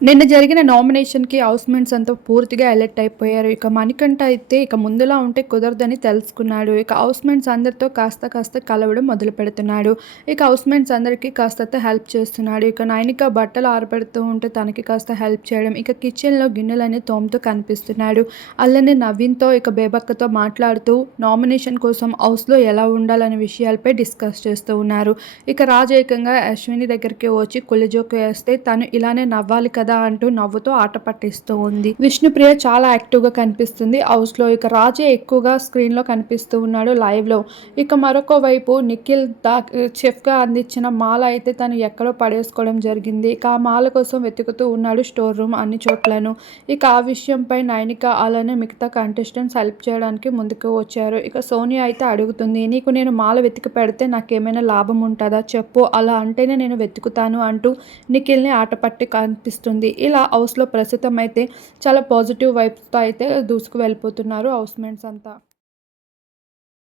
నిన్న జరిగిన నామినేషన్కి హౌస్మెంట్స్ అంతా పూర్తిగా ఎలర్ట్ అయిపోయారు. ఇక మణికంఠ అయితే ఇక ముందులా ఉంటే కుదరదని తెలుసుకున్నాడు. ఇక హౌస్మెంట్స్ అందరితో కాస్త కాస్త కలవడం మొదలు పెడుతున్నాడు. ఇక హౌస్మెంట్స్ అందరికీ కాస్త హెల్ప్ చేస్తున్నాడు. ఇక నైనిక బట్టలు ఆరబెడుతూ ఉంటే తనకి కాస్త హెల్ప్ చేయడం ఇక కిచెన్లో గిన్నెలన్నీ తోముతూ కనిపిస్తున్నాడు. అలానే నవీన్తో ఇక బేబక్కతో మాట్లాడుతూ నామినేషన్ కోసం హౌస్లో ఎలా ఉండాలనే విషయాలపై డిస్కస్ చేస్తూ ఉన్నారు. ఇక రాజేకంగా అశ్విని దగ్గరికి వచ్చి కులిజోకు వేస్తే తను ఇలానే నవ్వాలి కదా అంటూ నవ్వుతో ఆట పట్టిస్తూ ఉంది. విష్ణుప్రియ చాలా యాక్టివ్గా కనిపిస్తుంది. హౌస్లో ఇక రాజే ఎక్కువగా స్క్రీన్లో కనిపిస్తూ ఉన్నాడు లైవ్లో. ఇక మరొక వైపు నిఖిల్ దా చెఫ్గా అందించిన మాల అయితే తను ఎక్కడో పడేసుకోవడం జరిగింది. ఇక ఆ మాల కోసం వెతుకుతూ ఉన్నాడు స్టోర్ రూమ్ అన్ని చోట్లను. ఇక ఆ విషయంపై నైనిక అలానే మిగతా కంటెస్టెంట్స్ హెల్ప్ చేయడానికి ముందుకు వచ్చారు. ఇక సోనియా అయితే అడుగుతుంది నీకు నేను మాల వెతికి పెడితే నాకేమైనా లాభం ఉంటుందా? చెప్పు అలా అంటేనే నేను వెతుకుతాను అంటూ నిఖిల్ని ఆట పట్టి కనిపిస్తుంది. ఇలా హౌస్లో ప్రస్తుతం అయితే చాలా పాజిటివ్ వైపుతో అయితే దూసుకు వెళ్ళిపోతున్నారు హౌస్ మేట్స్ అంతా.